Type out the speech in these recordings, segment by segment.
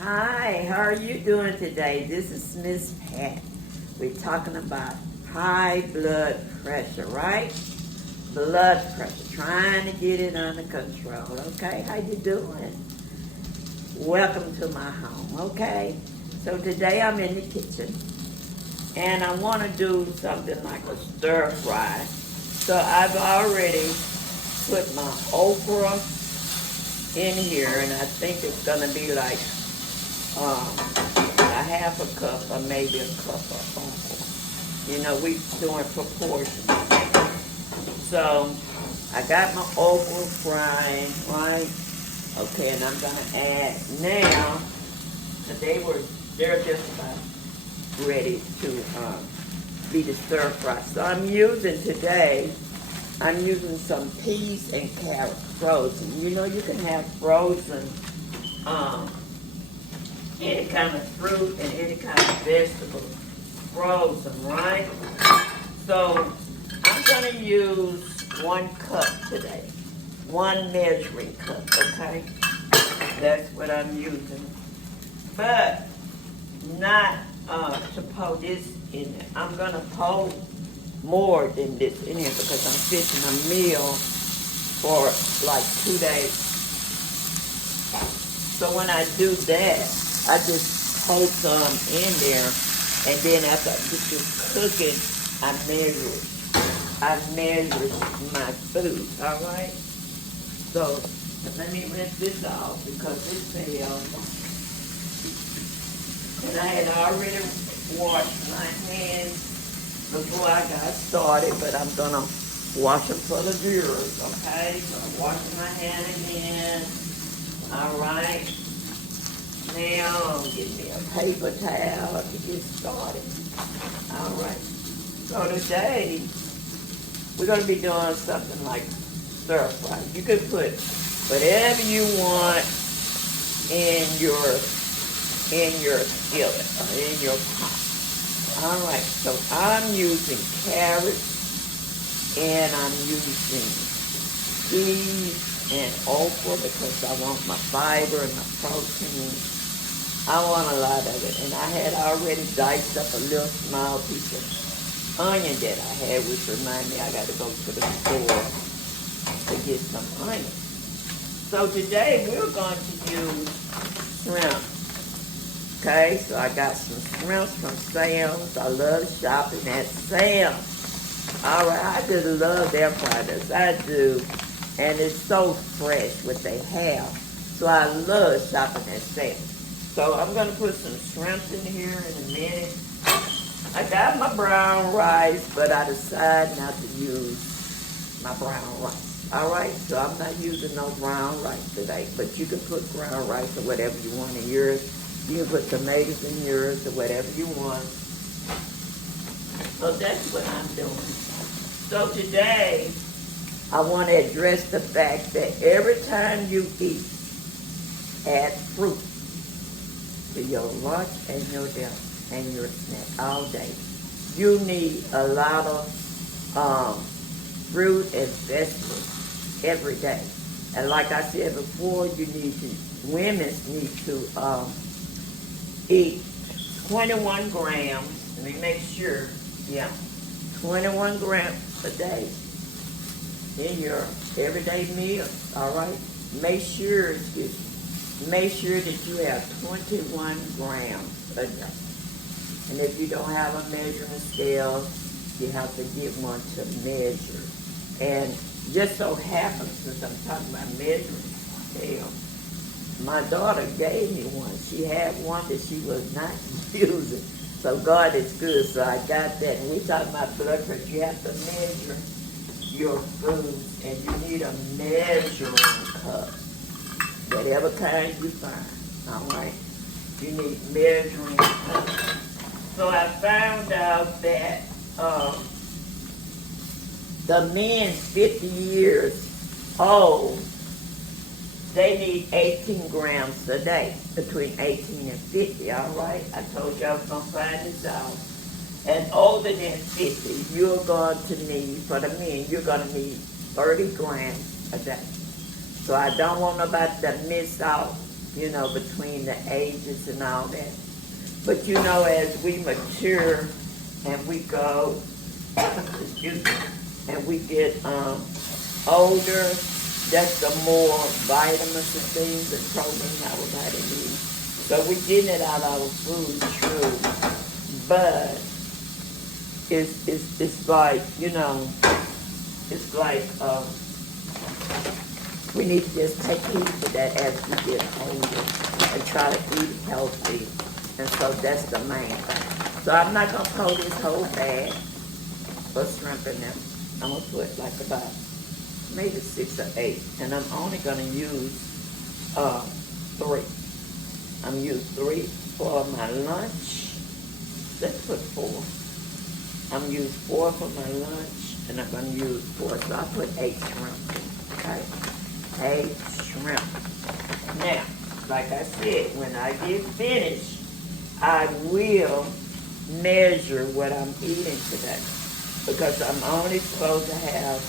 Hi, how are you doing today? This is Miss Pat. We're talking about high blood pressure, right? Blood pressure, trying to get it under control. Okay, how you doing? Welcome to my home. Okay, so today I'm in the kitchen and I want to do something like a stir fry. So I've already put my okra in here, and I think it's gonna be like a half a cup or maybe a cup of okra. You know, we doing proportions. So I got my okra frying, right? Okay, and I'm gonna add now. They're just about ready to be the stir fry. So I'm using some peas and carrots frozen. You know, you can have frozen um, any kind of fruit and any kind of vegetable frozen, right? So I'm gonna use 1 cup today, one measuring cup, okay? That's what I'm using. But not to pour this in there. I'm gonna pour more than this in here because I'm fixing a meal for like 2 days. So when I do that, I just pour some in there, and then after I get this cooking, I measure it. I measure my food, all right? So let me rinse this off because it fell. And I had already washed my hands before I got started, but I'm gonna wash them for the viewers, okay? So I'm washing my hand again. All right. Now, get me a paper towel to get started. All right. So today, we're going to be doing something like stir fry. You can put whatever you want in your skillet or in your pot. All right. So I'm using carrots and I'm using peas and okra because I want my fiber and my protein. I want a lot of it. And I had already diced up a little small piece of onion that I had, which reminded me I got to go to the store to get some onion. So today we're going to use shrimp. Okay, so I got some shrimps from Sam's. I love shopping at Sam's. All right, I just love their products. I do. And it's so fresh what they have. So I love shopping at Sam's. So I'm going to put some shrimps in here in a minute. I got my brown rice, but I decided not to use my brown rice. All right, so I'm not using no brown rice today, but you can put brown rice or whatever you want in yours. You can put tomatoes in yours or whatever you want. So that's what I'm doing. So today, I want to address the fact that every time you eat, add fruit to your lunch and your dinner and your snack all day. You need a lot of fruit and vegetables every day. And like I said before, women need to eat 21 grams. Let me make sure. Yeah, 21 grams a day in your everyday meal. All right. Make sure that you have 21 grams a day. And if you don't have a measuring scale, you have to get one to measure. And just so happens, since I'm talking about measuring scale, my daughter gave me one. She had one that she was not using. So God is good. So I got that. And we talking about blood pressure. You have to measure your food, and you need a measuring cup. Whatever kind you find. All right? You need measuring cups. So I found out that the men 50 years old, they need 18 grams a day, between 18 and 50, all right? I told you I was going to find this out. And older than 50, you're going to need, for the men, you're going to need 30 grams a day. So I don't want nobody to miss out you know, between the ages and all that. But you know, as we mature and we go, excuse me, and we get older, that's the more vitamins and things and protein our body needs. So we're getting it out of our food, true. But it's like, you know, it's like we need to just take heed to that as we get older and try to eat healthy. And so that's the main thing. So I'm not gonna pour this whole bag of shrimp in there. I'm gonna put like about maybe 6 or 8, and I'm only gonna use 3. I'm gonna use 3 for my lunch. Let's put 4. I'm gonna use 4 for my lunch, and I'm gonna use 4, so I put 8 shrimp. Okay, 8 shrimp. Now, like I said, when I get finished, I will measure what I'm eating today, because I'm only supposed to have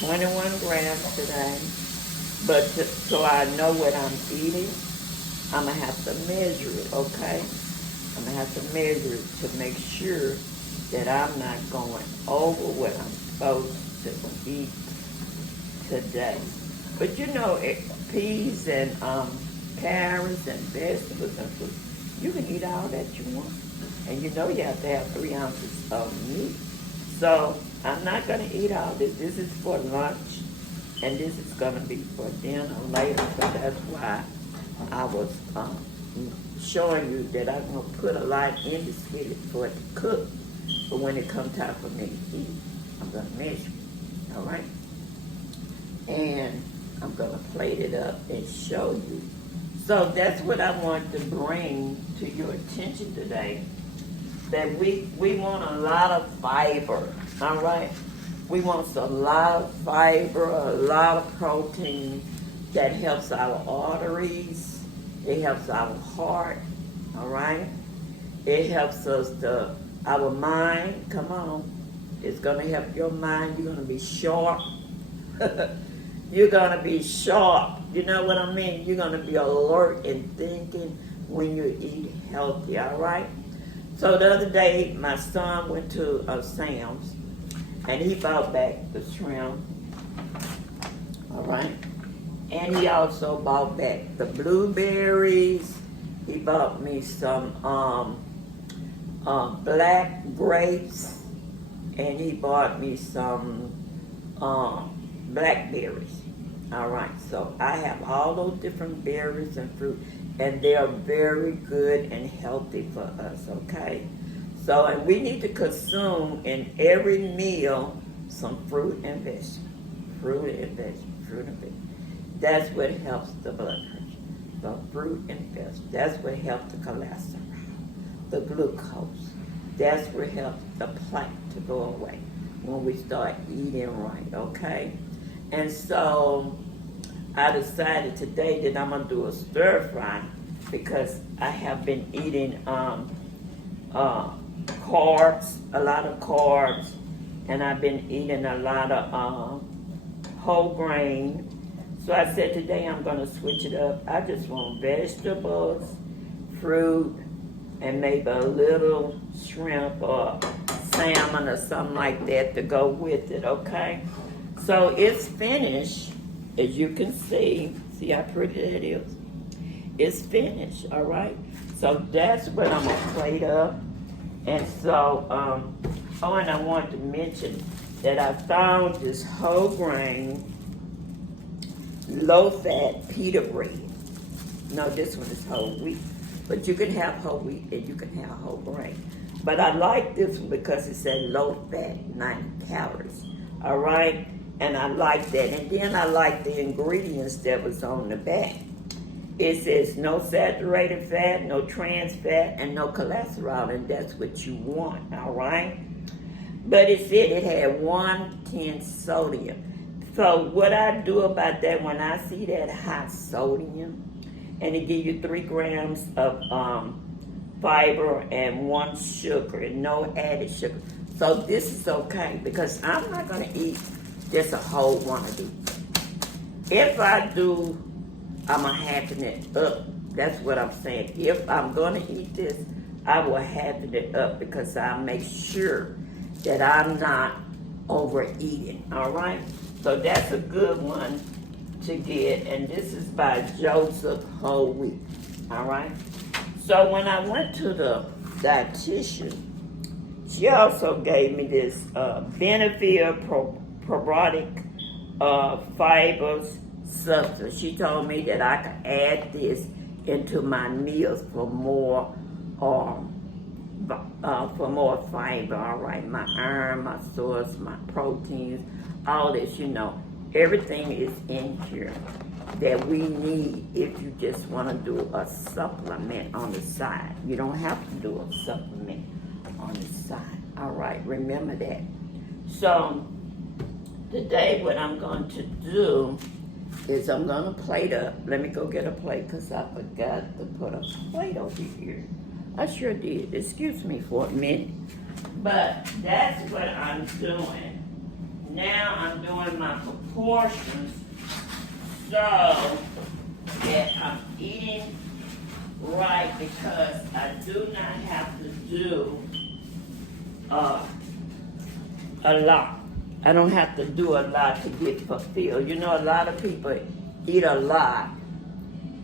21 grams today. But so I know what I'm eating, I'm gonna have to measure it. Okay, I'm gonna have to measure it to make sure that I'm not going over what I'm supposed to eat today. But you know, peas and carrots and vegetables and fruit, you can eat all that you want. And you know you have to have 3 ounces of meat. So I'm not gonna eat all this. This is for lunch, and this is gonna be for dinner later. So that's why I was showing you that I'm gonna put a lot in the skillet for it to cook. But when it comes time for me to eat, I'm gonna measure it, all right? And I'm gonna plate it up and show you. So that's what I want to bring to your attention today, that we want a lot of fiber, all right? We want a lot of fiber, a lot of protein that helps our arteries, it helps our heart, all right? It helps us our mind, come on. It's gonna help your mind, you're gonna be sharp. You're gonna be sharp, you know what I mean? You're gonna be alert and thinking when you eat healthy, all right? So the other day, my son went to Sam's, and he bought back the shrimp, all right? And he also bought back the blueberries. He bought me some black grapes, and he bought me some blackberries. All right, so I have all those different berries and fruit, and they are very good and healthy for us, okay? So, and we need to consume in every meal some fruit and vegetables. Fruit and vegetables, fruit and vegetables. That's what helps the blood pressure. The fruit and vegetables. That's what helps the cholesterol, the glucose. That's what helps the plaque to go away when we start eating right, okay? And so I decided today that I'm gonna do a stir fry, because I have been eating carbs, a lot of carbs, and I've been eating a lot of whole grain. So I said today I'm gonna switch it up. I just want vegetables, fruit, and maybe a little shrimp or salmon or something like that to go with it, okay? So it's finished, as you can see. See how pretty that is? It's finished, all right? So that's what I'm gonna plate up. And so, oh, and I wanted to mention that I found this whole grain, low-fat pita bread. No, this one is whole wheat. But you can have whole wheat and you can have whole grain. But I like this one because it said low-fat, 90 calories, all right? And I like that. And then I like the ingredients that was on the back. It says no saturated fat, no trans fat, and no cholesterol, and that's what you want, all right? But it said it had 110 sodium. So what I do about that, when I see that high sodium, and it give you 3 grams of fiber and 1 sugar, and no added sugar. So this is okay, because I'm not gonna eat just a whole one of these. If I do, I'm gonna happen it up That's what I'm saying. If I'm gonna eat this, I will have it up because I make sure that I'm not overeating. All right. So that's a good one to get, and this is by Joseph Whole Wheat. All right. So when I went to the dietitian, she also gave me this Benefit probiotic fibers substance. She told me that I could add this into my meals for more fiber. All right, my iron, my source, my proteins, all this. Everything is in here that we need if you just want to do a supplement on the side. You don't have to do a supplement on the side. All right, remember that. So today what I'm going to do is I'm going to plate up. Let me go get a plate because I forgot to put a plate over here. I sure did. Excuse me for a minute. But that's what I'm doing. Now I'm doing my proportions so that I'm eating right, because I do not have to do a lot. I don't have to do a lot to get fulfilled. A lot of people eat a lot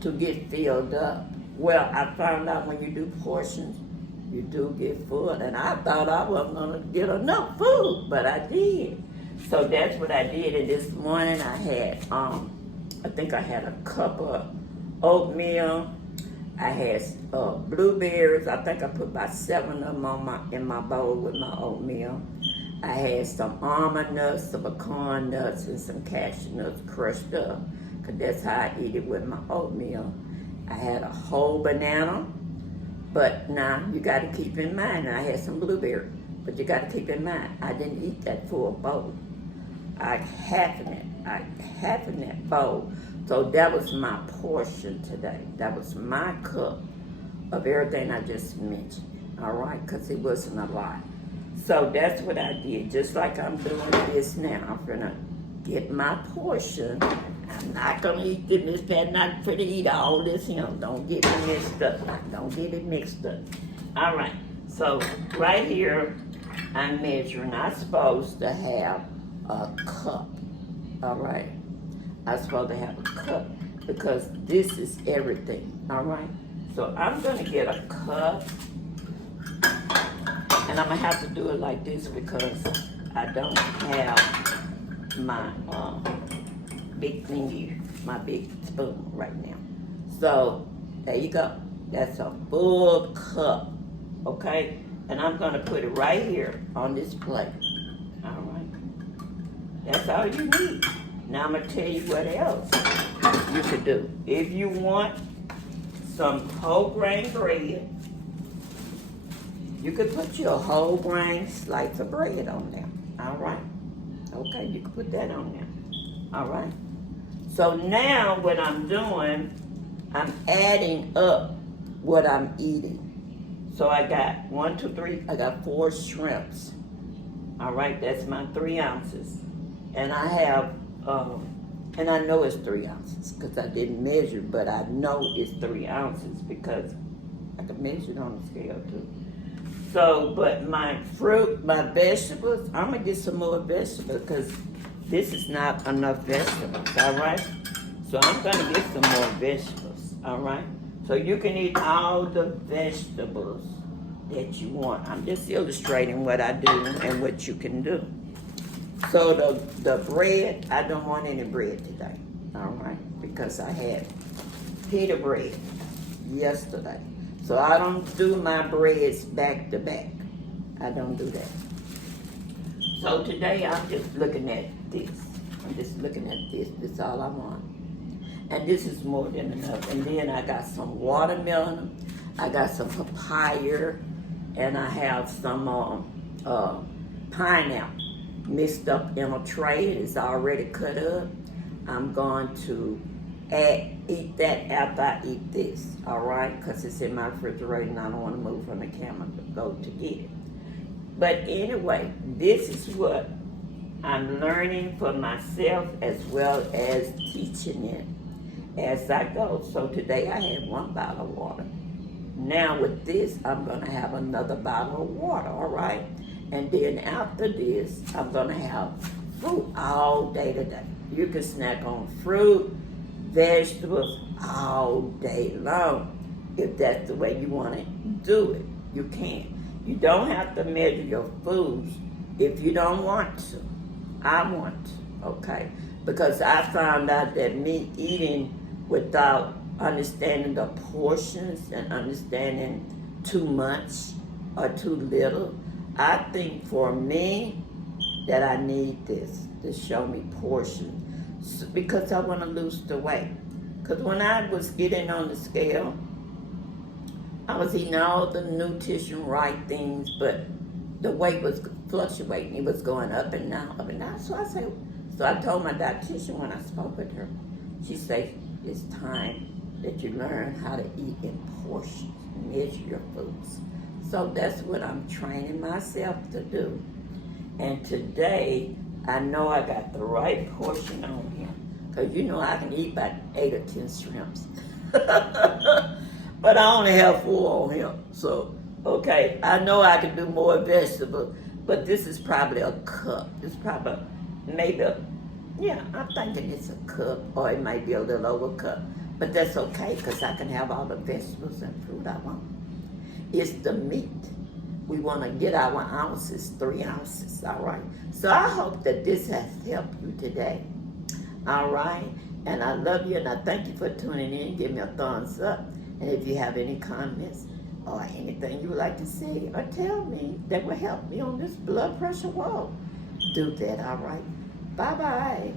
to get filled up. Well, I found out when you do portions, you do get full. And I thought I wasn't going to get enough food, but I did. So that's what I did. And this morning I had, I think I had a cup of oatmeal. I had blueberries. I think I put about 7 of them in my bowl with my oatmeal. I had some almond nuts, some pecan nuts, and some cashew nuts crushed up, because that's how I eat it with my oatmeal. I had a whole banana, but now you got to keep in mind, I had some blueberries, but you got to keep in mind, I didn't eat that full bowl. I half in that bowl. So that was my portion today. That was my cup of everything I just mentioned, all right, because it wasn't a lot. So that's what I did, just like I'm doing this now. I'm gonna get my portion. I'm not gonna eat this, that, not for to eat all this, don't get it mixed up. Don't get it mixed up. All right, so right here, I'm measuring. I'm supposed to have a cup, all right? I'm supposed to have a cup because this is everything, all right? So I'm gonna get a cup. And I'm gonna have to do it like this because I don't have my big thingy, my big spoon right now. So there you go. That's a full cup, okay? And I'm gonna put it right here on this plate. All right. That's all you need. Now I'm gonna tell you what else you could do. If you want some whole grain bread, you could put your whole grain slice of bread on there, all right? Okay, you can put that on there, all right? So now what I'm doing, I'm adding up what I'm eating. So I got 1, 2, 3, I got 4 shrimps, all right? That's my 3 ounces. And I have, and I know it's 3 ounces because I didn't measure, but I know it's 3 ounces because I can measure it on the scale too. So, but my fruit, my vegetables, I'm gonna get some more vegetables because this is not enough vegetables, all right? So I'm gonna get some more vegetables, all right? So you can eat all the vegetables that you want. I'm just illustrating what I do and what you can do. So the bread, I don't want any bread today, all right? Because I had pita bread yesterday. So I don't do my breads back to back. I don't do that. So today I'm just looking at this. I'm just looking at this. This is all I want. And this is more than enough. And then I got some watermelon. I got some papaya. And I have some pineapple mixed up in a tray. It's already cut up. I'm going to eat that after I eat this, all right? Because it's in my refrigerator and I don't want to move from the camera to go to get it. But anyway, this is what I'm learning for myself as well as teaching it. as I go. So today I had 1 bottle of water. Now with this, I'm gonna have another bottle of water, all right? And then after this, I'm gonna have fruit all day today. You can snack on fruit, vegetables all day long. If that's the way you wanna do it, you can. You don't have to measure your foods if you don't want to. I want to, okay? Because I found out that me eating without understanding the portions and understanding too much or too little, I think for me that I need this to show me portions because I want to lose the weight. Because when I was getting on the scale, I was eating all the nutrition right things, but the weight was fluctuating. It was going up and down, up and down. So I told my dietitian when I spoke with her, she said, it's time that you learn how to eat in portions, measure your foods. So that's what I'm training myself to do. And today, I know I got the right portion on here. Because you know I can eat about 8 or 10 shrimps. But I only have 4 on here. So, okay, I know I can do more vegetables. But this is probably a cup. It's probably maybe I'm thinking it's a cup. Or it might be a little over a cup. But that's okay because I can have all the vegetables and fruit I want. It's the meat. We want to get our ounces, 3 ounces, all right? So I hope that this has helped you today, all right? And I love you and I thank you for tuning in. Give me a thumbs up. And if you have any comments or anything you would like to say or tell me that will help me on this blood pressure walk, do that, all right? Bye-bye.